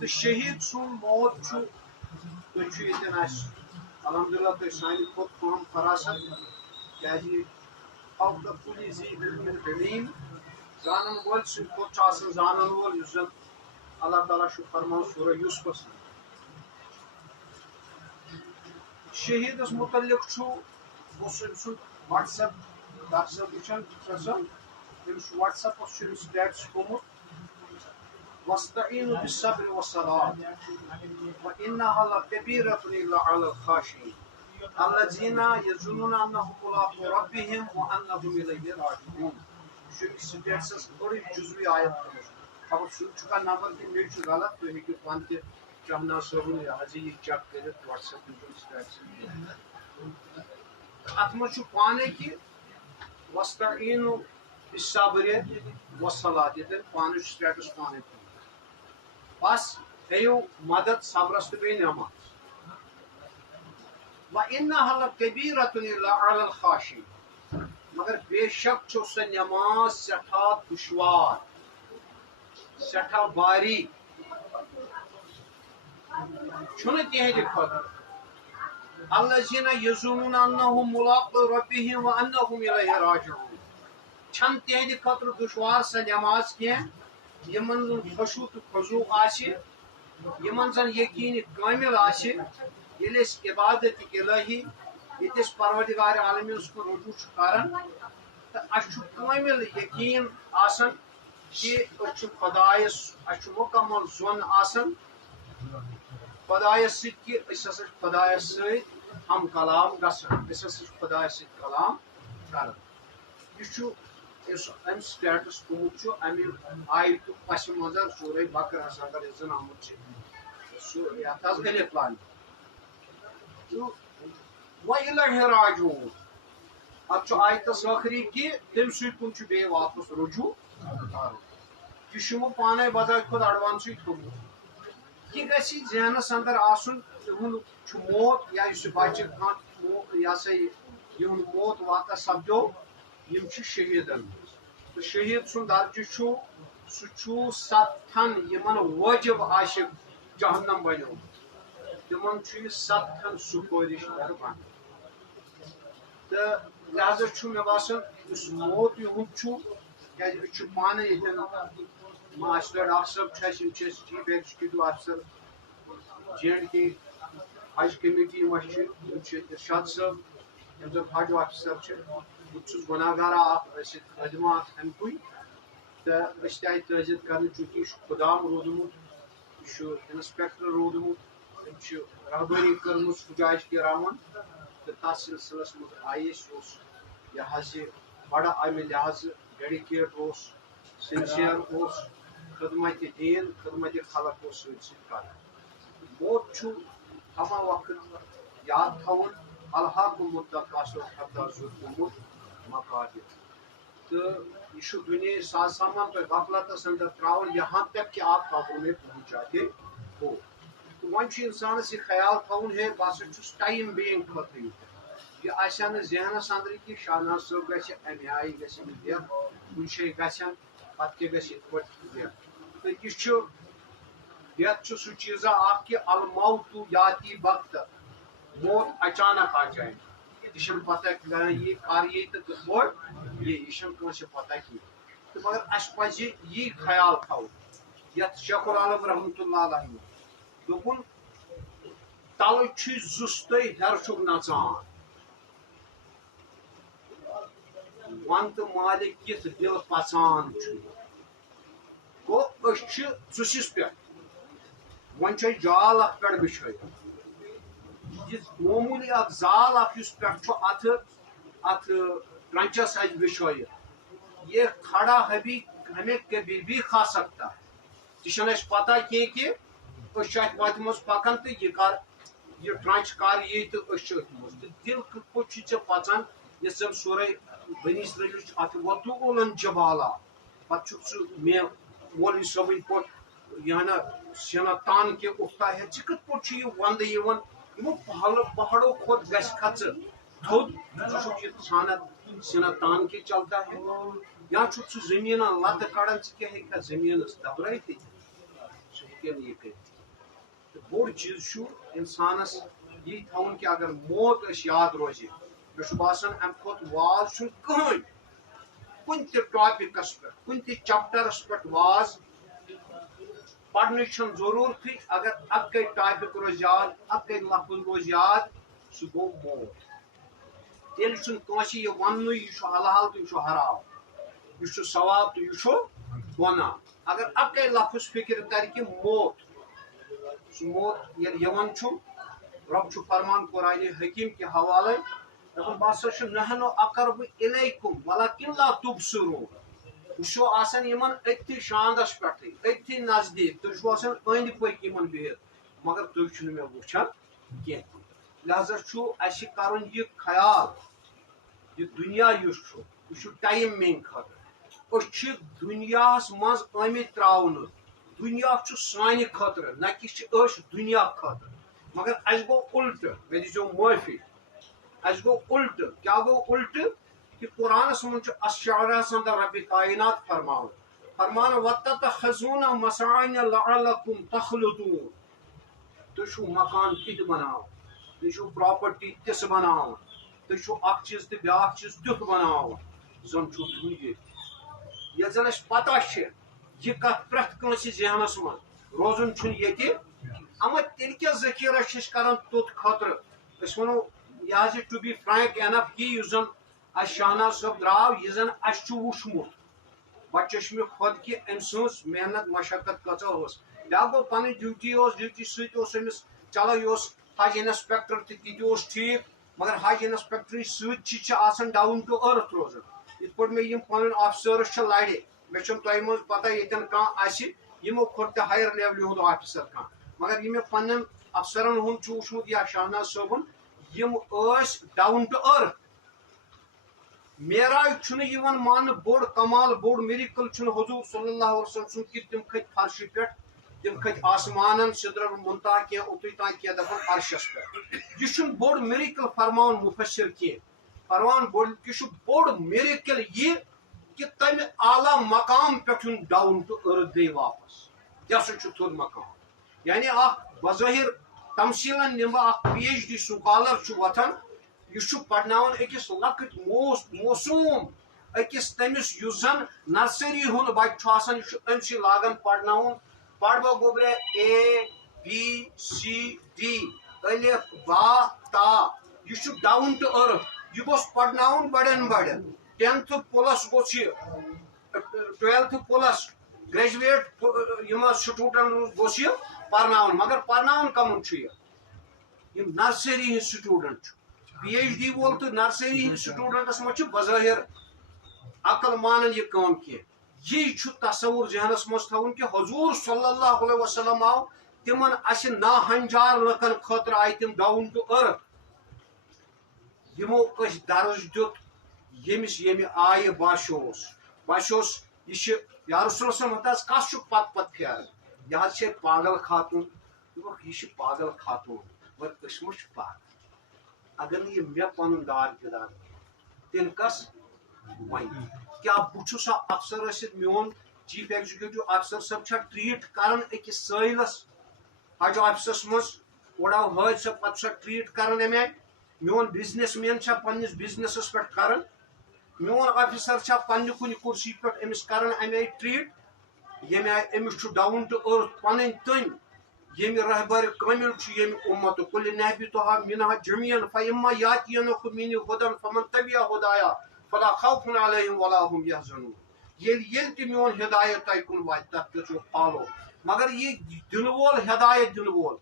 تو شہید سن موت تھی الحمدللہ تھی سانہ کھت کم فراست کی کلی ذی علم علیم زانن وول سن کھت زانن وول اس زن اللہ تعالیٰ فرمان سورہ یوسفس شہیدس متعلق سن واٹس ایپ ڈاکٹر صاحب وچان تمس واٹس ایپس سٹیٹس گومت واستعینوا بالصبر والصلاة وإنها لكبيرة إلا على الخاشعين الذين يظنون أنهم ملاقو ربهم وأنهم إليه راجعون سٹیٹس بڑی جزوی آیت اگر سا نمبر کہ میرے غلط تھی ہیٚکِو پانہٕ تہِ شاہناز صٲبُن یہِ حظ یہِ چیک کٔرِتھ واٹس ایپ سٹیٹس اتھ منٛز چھُ پانے کہ واستعینوا بالصبر والصلاة ییٚتٮ۪ن پانہٕ سٹیٹس پانے بس ہیٚیِو مدد صبرس تو بیٚیہِ نٮ۪ماز وَإِنَّهَا لَكَبِيرَةٌ إِلَّا عَلَى الْخَاشِعِينَ مگر بے شک چھُ سۄ نٮ۪ماز سٮ۪ٹھاہ دُشوار سٮ۪ٹھاہ باریک چھُنہٕ تِہنٛدِ خٲطرٕ الذین یظنون انہم ملاقو ربہم وانہم الیہ راجعون چھنہٕ تِہنٛدِ خٲطرٕ دُشوار سۄ نٮ۪ماز کینٛہہ یمن زن خشوع تہٕ خضوع آسہِ یمن زن یقین کامل آسہِ ییٚلہِ أسۍ عبادت الہی ییٚتہِ أسۍ پروردگار عالمینس کُن رجوع چھُ کران تہٕ اَسہِ چھُ کامل یقین آسان کہ أسۍ چھِ خۄدایس اَسہِ چھُ مکمل ظۄن آسان خۄدایس سۭتۍ کہ أسۍ ہسا چھِ خۄدایس سۭتۍ ہم کلام گژھان أسۍ ہسا چھِ خۄدایس سۭتۍ کلام کران یہِ چھُ یُس أمۍ سٹیٹس گوٚمُت چھُ امہِ آیتُک پس منظر سورہ بقرہس اگر أسۍ زن آمُت چھِ یتھ حظ الف لام وَإِلَيْهِ راجعون اتھ چھُ آیتس ٲخری کہ تٔمۍ سٕے کُن چھُ بیٚیہِ واپس رجوع کرُن یہِ چھُ یِمو پانے بظاہر خود ایڈوانسٕے تھوٚومُت یہِ گژھِ ذہنس اندر آسُن تِہُنٛد چھُ موت یا یُس یہِ بچہِ کانٛہہ یہِ ہسا یِہُنٛد موت واقع سپدیو یِم چھِ شہیدن منٛز تہٕ شہید سُنٛد درجہٕ چھُ سُہ چھُ ستن یمن وٲجب آسہِ جہنم بنیومُت تمن چھُ یہِ ستن سُپٲرِش دربان تہٕ لہذا چھُ مےٚ باسان یُس موت یِہُنٛد چھُ کیازِ أسۍ چھِ پانے ییٚتٮ۪ن ماسٹر ڈاکٹر صٲب چھِ اَسہِ یِم چھِ اَسہِ chief executive officer J and کے حج کمیٹی یِم اَسہِ چھِ یِم چھِ ارشاد صٲب یِم زن حج آفیسر چھِ بہٕ چھُس گۄناہگارا اکھ أسۍ خٲدمہ اکھ اَمہِ کُے تہٕ أسۍ تہِ آیہِ تعزیت کرنہٕ چوٗنکہِ یہِ چھُ خُدام روٗدمُت یہِ چھُ انسپیکٹر روٗدمُت أمۍ چھِ رہبٲری کٔرمٕژ حُجاج کِرامن تہٕ تتھ سلسلس منٛز آیہِ أسۍ اوس یہِ حظ یہِ بڑٕ امہِ لحاظہٕ ڈیڈِکیٹ اوس سنسیر اوس خدمت دین خدمت خلق اوس سۭتۍ سۭتۍ کران موت چھُ ہمان وقت یاد تھاوُن الحاکُم التکاثر حتی زرتُمُ المقابر تہٕ یہ چھُ دُنیا سامان تۄہہِ غفلتس اندر تراوُن یہاں تک کہ آپ قبر میں پہنچاتے ہو تہٕ وۄنۍ چھُ انسانس یہ خیال تھاوُن ہے بہٕ ہسا چھُس ٹایم بینگ خٲطرٕ یہ آسہِ نہٕ ذہنس اندر کہ شاہناز صٲب گژھِ امہِ آیہِ گژھِ أمِس ڈیتھ کُنہِ جایہِ گژھن پتہٕ کیٛاہ گژھِ یِتھ پٲٹھۍ ڈیتھ تہٕ یہِ چھُ ڈیتھ چھُ سُہ چیٖزا اکھ کہ الموتُ یاتی بغتہ موت اچانک آ جائے یہِ چھنہٕ پتہ یہِ کر یی تہٕ کِتھ پٲٹھۍ یہِ چھنہٕ کٲنٛسہِ پتہ کینٛہہ تہٕ مگر اسہِ پزِ یی خیال تھاوُن یتھ شیخ العالم رحمتہ اللہ علیہ دوٚپُن تلہٕ چھُ زُستٕے ہیرٕ چھُکھ نژان ون تہٕ مالک کِتھ دل پژان چھُ گوٚو أسۍ چھِ ژُسِس پٮ۪ٹھ وۄنۍ چھُ اَسہِ جال اتھ پٮ۪ٹھ بِچھٲیِتھ یہِ معموٗلی اکھ زال اکھ یُس پٮ۪ٹھ چھُ اتھ ٹرنچس اَسہِ بِچھٲیِتھ یہ کھڑا ہمیں کبھی بھی کھا سکتا ہے تہِ چھنہٕ اَسہِ پتہ کینٛہہ کہ أسۍ چھِ اتھ وتہِ منٛز پکان تہٕ یہِ کر یہِ ٹرنچ کر یی تہٕ أسۍ چھِ أتھۍ منٛز تہٕ دل کِتھ پٲٹھۍ چھُ ژےٚ پژان یُس زن سورے بنی اسرائیل چھُ اتھ وَطُعُلًا جبالا پتہٕ چھُکھ ژٕ مےٚ مولوی صٲبٕنۍ پٲٹھۍ یہ نا سِنہ تان کے اُٹھتا ہے ژٕ کِتھ پٲٹھۍ چھُ یہِ ونٛدٕ یِوان یِمو پہاڑو کھۄتہٕ گژھِ کھژٕ تھوٚد ژٕ چھُکھ یہِ ژھانڈان سِنہ تان کے چلتا ہے یا چھُکھ ژٕ زٔمیٖنن لتہٕ کڑان ژٕ کیٛاہ ہیٚککھا زٔمیٖنس دبرٲیِتھ ژٕ ہیٚککھ نہٕ یہِ کٔرِتھ بوڑ چیز انسانس یہ تھون کہ اگر موت اس یاد روزی مے باسان ام کھت واز کہین کن تہ ٹاپکس پہ کن تہ چیپٹرس پہ واز پڑھنے ضرورت اگر اکے ٹاپک روز یاد اکے لفظ روز یاد سہ گو موت تیل کنس یہ ون یہ حلال تو یہ حرام یہ ثواب تو یہ گناہ اگر اکے لفظ فکر کر کہ موت سہ موت یل رب فرمان قرآن حکیم کے حوالے باسا نحن اقرب الیکم ولکن لا تبصرون وشو آسان یمن اتھی شاندس پہ اتھی نزدیک تھی آسان اند پک یمن بہت مگر تھی مے وچان کی لہذا اس کرن یہ خیال یہ دنیا یہ ٹائم میان خاطر اس دنیاس مز آمت تراؤن دنیا سانہ خاطر نہ کہ دنیا خاطر مگر اس گو الٹ مے دیو معافی اس گو الٹ کیا گو الٹ کہ قرآنس من الشعراء اندر رب کائنات فرمان وَتَتَّخِذُونَ مَصَانِعَ لَعَلَّكُمْ تَخْلُدُونَ تُہۍ مکان تِتھ بناو تُہۍ پراپرٹی تِژھ بناو تُہۍ اکھ چیز تہٕ بیاکھ چیز تیُتھ بناو زن دنیا ییٚلہِ زن اسہِ پتہ چھِ یہ کتھ پرٛٮ۪تھ کٲنٛسہِ ذہنس منٛز روزُن چھُنہٕ ییٚتہِ اما تیٚلہِ کیٛاہ ذخیرہ چھِ أسۍ کران توٚت خٲطرٕ أسۍ ونو یہ حظ ٹو بی فرینک اینف کہ یُس زن اس شاہناز صٲب درٛاو یہِ زن اسہِ چھُ وُچھمُت بچشمہ خود کہ أمۍ سٕنٛز محنت مشقت کۭژاہ ٲس بیٛاکھ گوٚو پنٕنۍ ڈیوٹی سۭتۍ اوس أمِس چلو یہِ اوس حج انسپیکٹر تہِ تہِ اوس ٹھیٖک مگر حج انسپیکٹر سۭتۍ چھِ آسان ڈاوُن ٹو أرتھ روزان یِتھ پٲٹھۍ مےٚ یِم پنٕنۍ آفسٲرٕس چھِ لرِ مےٚ چھُنہٕ تۄہہِ منٛز پتہ ییٚتٮ۪ن کانٛہہ آسہِ یِمو کھۄتہٕ تہِ ہایر لیولہِ ہُنٛد آفیسر کانٛہہ مگر یہِ مےٚ پننٮ۪ن افسرن ہُنٛد چھُ وُچھمُت یا شاہناز صٲبُن یِم ٲسۍ ڈاوُن ٹو أرتھ معراج چھُنہٕ یِوان ماننہٕ بوٚڑ کمال بوٚڑ میریکل چھُنہٕ حضوٗر صلی اللہ علیہ وسلم سُنٛد کہِ تِم کھٔتۍ فرشہِ پٮ۪ٹھ تِم کھٔتۍ آسمانن سدرل منتہا کینٛہہ اوٚتُے تام کینٛہہ دپان عرشس پٮ۪ٹھ یہِ چھُنہٕ بوٚڑ میریکل فرماوان مُفسر کینٛہہ فرمان یہِ چھُ بوٚڑ میریکل یہِ کہ تمہِ اعلیٰ مقام پٮ۪ٹھ یُن ڈاوُن ٹو أرتھ بیٚیہِ واپس یہِ ہسا چھُ تھوٚد مقام یعنی اکھ بظٲہر تمثیلن نِمہٕ اکھ PhD سکالر چھُ وۄتھان یہ چھُ پرناوان أکِس لۄکٕٹۍ موسوٗم أکِس تٔمِس یُس زن نرسری ہُنٛد بچہِ چھُ آسان یہِ چھُ أمسٕے لاگان پرناوُن پڑھوا گوٚبرے ABCD الف با تا یہ چھُ ڈاوُن ٹو أرتھ یہ گوٚژھ پرناوُن بڑٮ۪ن بڑٮ۪ن 10th پلس گوٚژھ یہِ 12th پلس گریجویٹ یِم سٹوڈنٹ گوٚژھ یہِ پرناوُن مگر پرناوُن کمن چھُ یِم نرسری ہٕنٛدۍ سٹوڈنٹ چھِ PhD وول تو نرسری ہند سٹوڈنٹس مجھ بظاہر عقل مانن یہ کام کی یہ تصور ذہنس مز تھون کہ حضور صلی اللہ علیہ وسلم آو تمن اس ناہنجار لکن خاطر آئی تم ڈاؤن ٹو أرتھ یمو اس درج دیت یمس یمہ آیہ باسیوس یہ یا رسول صلی اللہ علیہ وسلم کس پت پت پھیران یہ پاگل خاتون یہ پاگل خاتون مگر اسمہ پاگل اگر یہ مے پن دار کردار تیل کس ون کیا بھا افسر ٲسِتھ میون چیف ایگزیکٹو افسر صاحب چھا ٹریٹ کران أکِس سٲحِلس حج آفسس مز اوڑا حٲج سا پتہٕ سا ٹریٹ کران امہِ آیہِ میون بزنس مین چھا پننس بزنسس پٮ۪ٹھ کران میون آفیسر چھا پننہِ کُنہِ کُرسی پٮ۪ٹھ أمِس کران امہِ آیہِ ٹریٹ ییٚمہِ آیہِ أمِس چھُ ڈاوُن ٹو أرتھ پنٕنۍ تٔمۍ ییٚمہِ رہبر کامل چھُ ییٚمہِ اُمت قُلِ نہبِتُہا منہا جمیعا فإما یاتینکم منی ہدی فمن تبع ہدایا فلا خوف علیہم ولا هم یحزنون ییٚلہِ تہِ میون ہدایت تۄہہِ کُن واتہِ تتھ کٔرِو فالو مگر یہِ دِنہٕ وول ہدایت دِنہٕ وول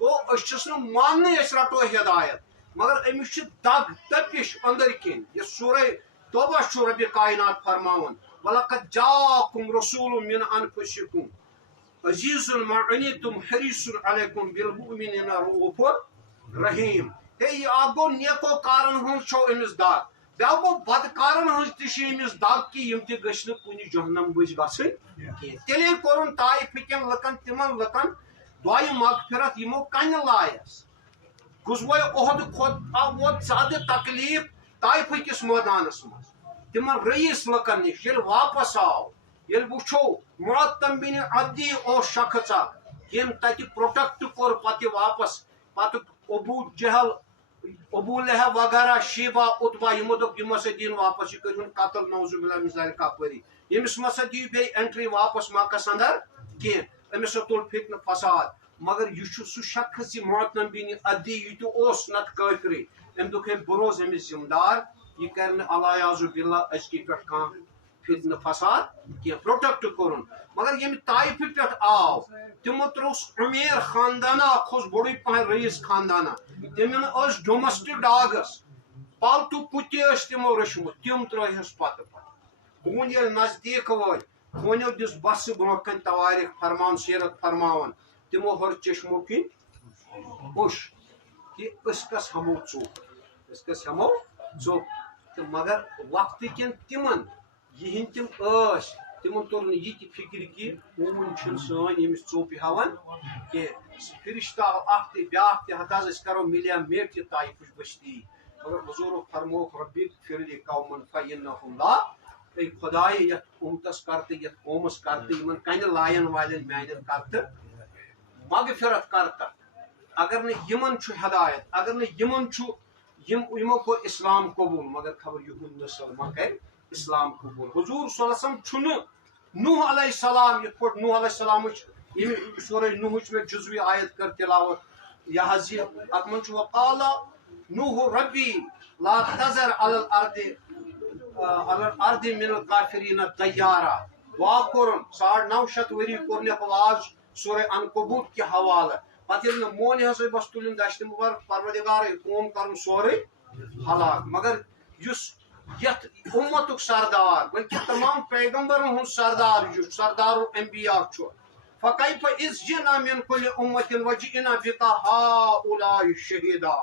گوٚو أسۍ چھِس نہٕ ماننٕے أسۍ رٹو ہدایت مگر أمِس چھِ دگ تپش أنٛدٕرۍ کِنۍ یہِ سورے توبہ چھُ ربِ کائنات فرماوان وَلَقَدْ جَاءَكُمْ رَسُولٌ مِنْ أَنفُسِكُمْ عزیز ما عنیتم حریص علیکم بالمؤمنین رؤوف رحیم ہے یہ اکھ گوٚو نیکو کارن ہٕنٛز چھو أمِس دگ بیٛاکھ گوٚو بدکارن ہٕنٛز تہِ چھِ أمِس دگ کہ یِم تہِ گٔژھۍ نہٕ کُنہِ جہنم بٔجۍ گژھٕنۍ کینٛہہ تیٚلے کوٚرُن طائفہٕ کٮ۪ن لُکن تِمن لُکن دعایہِ مغفرت یِمو کنہِ لایس غزوہ احد کھۄتہٕ ووت زیادٕ تکلیف طائفہٕ کِس مٲدانس منٛز تِمن رئیس لُکن نِش ییٚلہِ واپس آو ییٚلہِ وٕچھو معتم بن عدی اوس شخص اکھ یم تت پروٹیکٹ کور پتہ واپس پتہ ابو جہل ابو لہب وغیرہ شیبہ اتبا یمو دوپ یم ہسا دین واپس یہ کرن قتل نوزو باللہ من ذالک کپری یمس مسا دیو بے انٹری واپس مکس اندر کی امس تل فتنہ فساد مگر یہ سہ شخص یہ معتم بن ادی یہ تو اس نت کافری ام دک ہے بروز امس ذمہ دار یہ کرن اللہ یعوذ باللہ اس کی پہ کان فتنہ فساد کی پروٹیکٹ کرن مگر یم طائف پہ آو تمو تروس امیر خاندانہ کھوس بڑی پہن رئیس خاندانہ تمن اس ڈومسٹک ڈاگس پالتو کتی اس تمو رشمت تم ترہس پتہ ہون یل نزدیک وٲتۍ ہونیو دِژ بس برونٛہہ کن تواریخ فرمان سیرت فرماون تمو ہر چشمو کن پوش کہ اس کس ہمو ژوٚپ اس کس ہمو ژوٚپ تو مگر وقت کن تمن یہ تم ٲسۍ تمن توٚر نہٕ یہ تہِ فکر کہ ہوٗن چھُنہٕ سٲنۍ ییٚمِس ژوٚپ ہاوان کینٛہہ فرشتہ آو اکھ تہِ بیاکھ تہِ ہتہٕ حظ أسۍ کرو ملیا میٹ یہِ طائفٕچ بستی مگر حضور فرموک ربی فرلی قومن فإنهم لا اے خدائے یت امتس کرتے یت قومس کرتے یمن کن لائن والن میانن کرتے مغفرت کرتا اگر نہ یمن چھُ ہدایت اگر نہ یمن چھُ یمو کو اسلام قبول مگر خبر یہود نسل ما کر اسلام قبول حضور صلی اللہ علیہ وسلم چھُنہ نوح علیہ السلام یت پٹ نوح علیہ السلام یم سورہ نوح میں جزوی آیت کر تلاوت یہ حض ات من وقال نوح ربی لا تذر علی الارض من الکافرین دیارا دعا کورن 950 وری کورن واز سورہ عنکبوت کے حوالہ پتہ یل مون ہسا بس تلن دشت مبارک پروردگار قوم کرن سورے ہلاک مگر یس یت امتک سردار بلکہ تمام پیغمبرن ہن سردار جو سردار الانبیاء چھو فکیف اذ جئنا من کل امت وجئنا بک هؤلاء شہیدا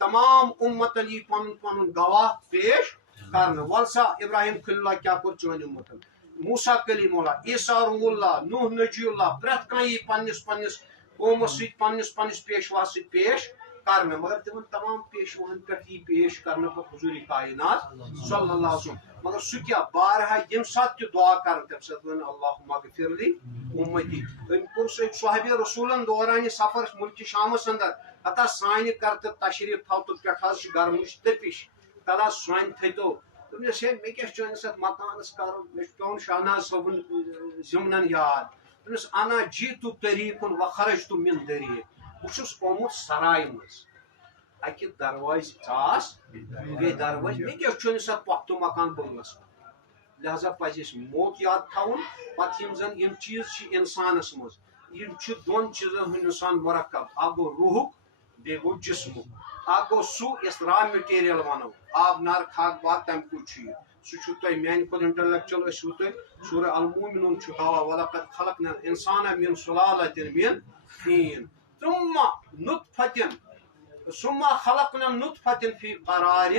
تمام امتن یہ پن پن گواہ پیش کرنا ولسا ابراہیم خلیل اللہ کیا کور چون امتن موسیٰ کلیم اللہ عیسیٰ روح اللہ نوح نجی اللہ پرت کان یہ پنس قومس ست پنس پیشوا ست پیش کرنا مگر تمن تمام پیشوان پہ یہ پیش کرنا پہ حضور کائنات صلی اللہ علیہ وسلم مگر سہ کیا بارہا یم سات تہ دعا کر تم سات ون اللہم اغفر لی امتی ام کور صحابی رسولن دوران سفر ملک شامس اندر حتہ سانہ کرت تشریف تھو تو پہ گرمچ تپش تدا سوان تھو تمس مے کیا چٲنِس اتھ مکانس کرو مے پیون شاہناز صٲبُن ضمنن یاد تمس انا جیتو طریقن و خرجتو من دریق بہس آمت سراے مز اکہ دروازِ ژاس گئی دروازِ مے کیا چٲنِس اتھ پختو مکان بنگلس لہذا پزِ اسہِ موت یاد تھاوُن پتہٕ یم زن یم چیز چھ انسانس مز یم چھ دون چیزن ہُنٛد انسان مرکب اکھ گوٚو روحُک بیٚیہِ گوٚو جسمُک اکھ گوٚو سُہ یس را میٹیریل ونو آب نار خاک بات تم کُے چھُ یہِ سُہ چھُ تۄہہِ میانہِ کھۄتہٕ انٹلیکچُوَل ٲسِو تُہۍ سورہ المومنون چھُ ہاوان ولقد خلقنا الانسان من سلالة من طین ثم خلقنا النطفة في قرار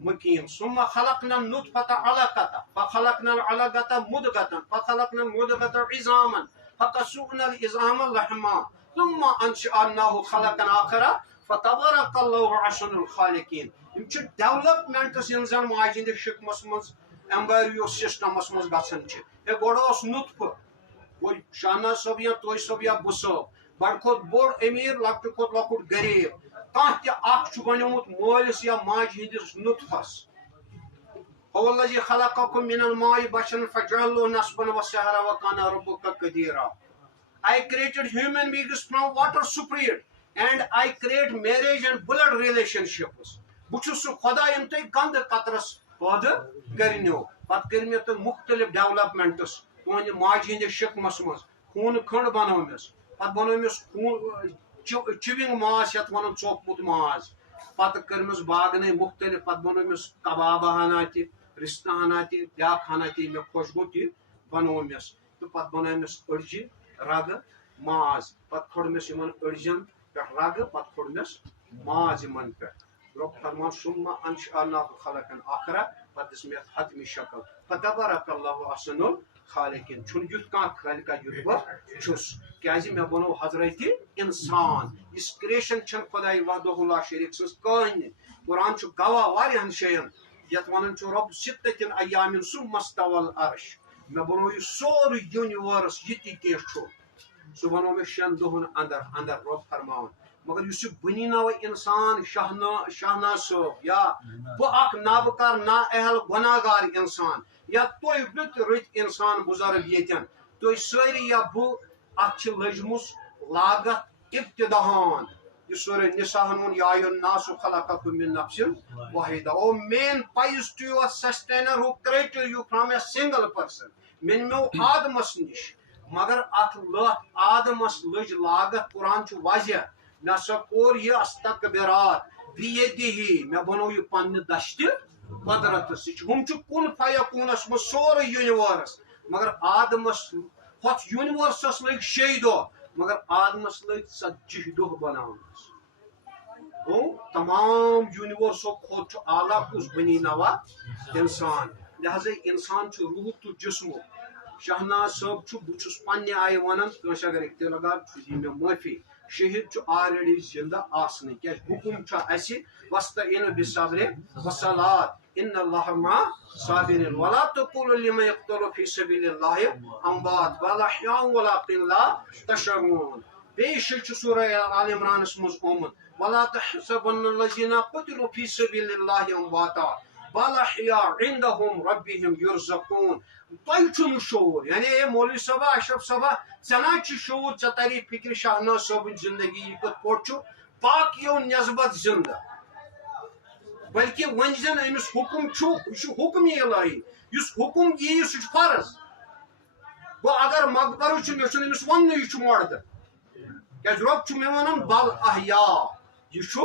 مكين ثم خلقنا النطفة علقة فخلقنا العلقة مضغة فخلقنا المضغة عظاما فقسونا العظام لحما ثم انشأناه خلقا آخر فتبارك الله احسن الخالقين یم چھ ڈیولپمنٹس یم زن ماجہ ہندس شکمس مز ایمبریو سسٹمس مز گژھان چھ اے گوڑ اوس نطفہ گوڑ شاہناز صٲب یا تُہۍ صٲب یا بہٕ صٲب بڑ کھوت بوڑ امیر لۄکٹہِ کھوت لۄکُٹ غریب کانٛہہ تہِ اکھ چھُ بنیومُت مٲلِس یا ماجہِ ہندس نطفس هو الذي خلقكم من الماء بشرا فجعله نسبا وسحرا وكان ربك قديرا I created human beings from water spirit and I create marriage and blood relationships. بچھس سہ خدا یم تھی گند قطرس پٲدٕ کرنو پتہ کر مے تم مختلف ڈیولپمنٹس تہنٛدِ ماجہِ ہندس شکمس مز خون کھنڈ بنومس پتہ بنومس چِونگ ماز یتھ ونان ژوٚپمُت ماز پتہ کرمس باغنے مختلف پتہ بنومس کباب ہنا تہ رستہٕ ہنا تہ بیاکھ ہنا تہ مے خۄش گوٚو تہ بنومس تو پتہ بنومس أڑجہِ رگہٕ ماز پتہ کھوٚڑمس یمن أڑجن پٮ۪ٹھ رگہٕ پتہ کھوٚڑمس ماز یمن پٮ۪ٹھ رب فرمان ثم انشأناه خلقا آخر پتہ دِژ مےٚ حتمی شکل فتبارک اللہ احسن الخالقین چھُنہٕ یُتھ کانٛہہ خالقہ یُتھ بہٕ چھُس کیازِ مےٚ بنوو حضرت انسان یُس کریشن چھنہٕ خداے وحدہ لا شریٖک سٕنٛز کٕہٕنۍ قرآن چھُ گواہ واریاہن جاین یتھ ونان چھُ رب ستة ایامن ثم استوى العرش مےٚ بنوو یہِ سورُے یوٗنیورس یہِ تہِ کینٛہہ چھُ سہ ونو میں 6 دہن اندر اندر رب فرماون مگر اس بنی نو انسان شہنا صٲب یا بہ اخ نابکار نا اہل گناہگار انسان یا تُہۍ رٕتۍ انسان بزرگ ییٚتٮ۪ن تُہۍ سٲری یا بہٕ اتھ چھِ لٔجمٕژ لاگت ابتداہن یہ سورہ نساء ہن یا الناس خلقکم من نفس واحدہ O men pays to your sustainer who created you from a single person من مو آدمس نش مگر ات آدمس لج لاگت قرآن چھ واضح مے سا کور یہ استقبرات بیدہ مے بنو یہ پنہ دشت قدرت ہم کن فیکونس مز سورے یونیورس مگر آدمس ہتھ یونیورسس لگ 6 دہ مگر آدمس لگ 40 دہ بناونس گو تمام یونیورسو کھوت اعلیٰ کس بنی نوا انسان لہذا انسان چھ روح تو جسم شہناز صٲب بہت پنہ آئی ونان کس اگر اختلاف دی مے معافی شہید آلریڈی زندہ آسن کی حکم اس وستعین بالصبر والصلاۃ ان اللہ مع صابرین ولا تقولوا لمن يقتل في سبيل الله اموات بل احياء ولكن لا تشعرون بیشک سورہ آل عمران مز آمت ولا تحسبن الذين قتلوا في سبيل الله امواتا بل احياء عندهم ربهم يرزقون تہ شعور یعنی مولوی صاحب اشرف صاحب ژنا شعور ژے تری فکر شاہناز صٲبن زندگی یہ کت پٲٹھۍ چھُ باقیو نسبت زندہ بلکہ ون زن امس حکم یہ حکم الہی اس حکم یہ سہ فرض گو اگر مقبر مے امس ون یہ مرد کیا رب مے ونان بل احیاء یہ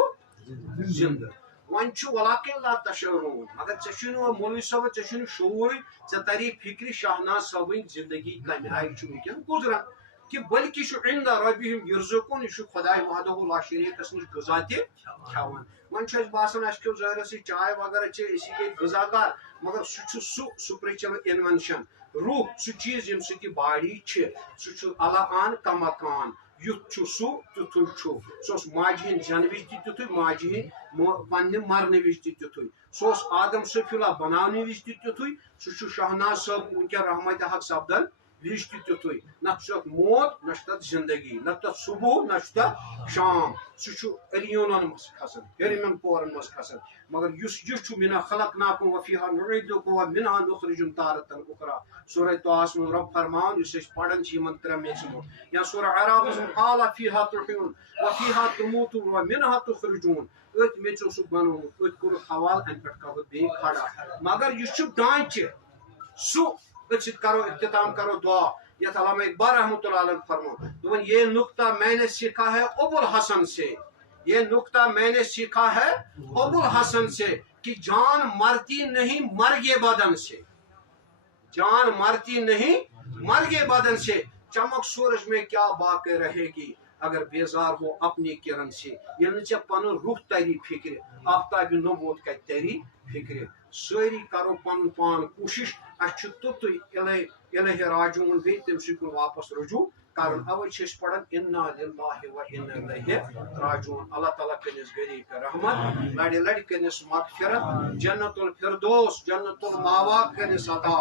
زندہ ون ولاکن لا تشعرون اگر ژے مولوی صاحب ژے شعور ژے تری فکر شاہناز صٲبن زندگی کمہ آئی ونکن گزران کہ بلکہ عند ربهم یرزقون یہ خدائے وحدہ لا شریکس نش غذا تہ کھوان ون باسان اس کھو ظاہر سی چائے وغیرہ اسی گئی غذا کار مگر سہ سپرچل انوینشن روح سہ چیز یم سہ باڈی سہ اللہ آن کمکان یُتھ سہ تیُتھُے سہ ماجہ ہند زینہ وز تہ تیُتھُے ماجہ ہند پنہ مرنہ وز تہ تیُتھُے سہ آدم صفی بناونہ وز تہ تیُتھُے سہ شاہناز صٲب ونکن رحمت حق سپدن وز تہ تیُتھُے نہ تہ موت نہ تہ زندگی نہ تہ صبح نہ تہ شام سہ علیونن مز کھسان ہیرمن پورن مز کھسان مگر یہ منا خلقناکم وفیہا نعیدکم ومنہا نخرجکم تارۃ اخری سورہ طٰہٰ من رب فرمان اس پڑھن یمن 3 میچمو یا سورہ اعراف قال فیہا تحیون وفیہا تموتون ومنہا تخرجون ات میچو سہ بنومت ات کور حوالہ ان پہ کرو بی کھڑا مگر یہ ڈانچہ سہ ات کرو اختتام کرو دعا یت علامہ اقبال رحمۃ اللہ علیہ فرمو دپن یہ نقطہ میں نے سیکھا ہے ابو الحسن سے یہ نقطہ میں نے سیکھا ہے ابو الحسن سے کہ جان مرتی نہیں مرگے بدن سے جان مرتی نہیں مرگے بدن سے چمک سورج میں کیا باقی رہے گی اگر بیزار ہو اپنی کرن سے یہ ژے پن روح تری فکر آفتاب نبوت کت تری فکر ساری کرو پن پان کوشش اس توٚتُے الہ راجعون بی تم سکن واپس رجوع کرن اوے چھ پڑھن انا للہ و انا الیہ راجعون اللہ تعالیٰ کنس غریب رحمت لڑ لڑ کنس مغفرت جنت الفردوس جنت الماوا کنس عطا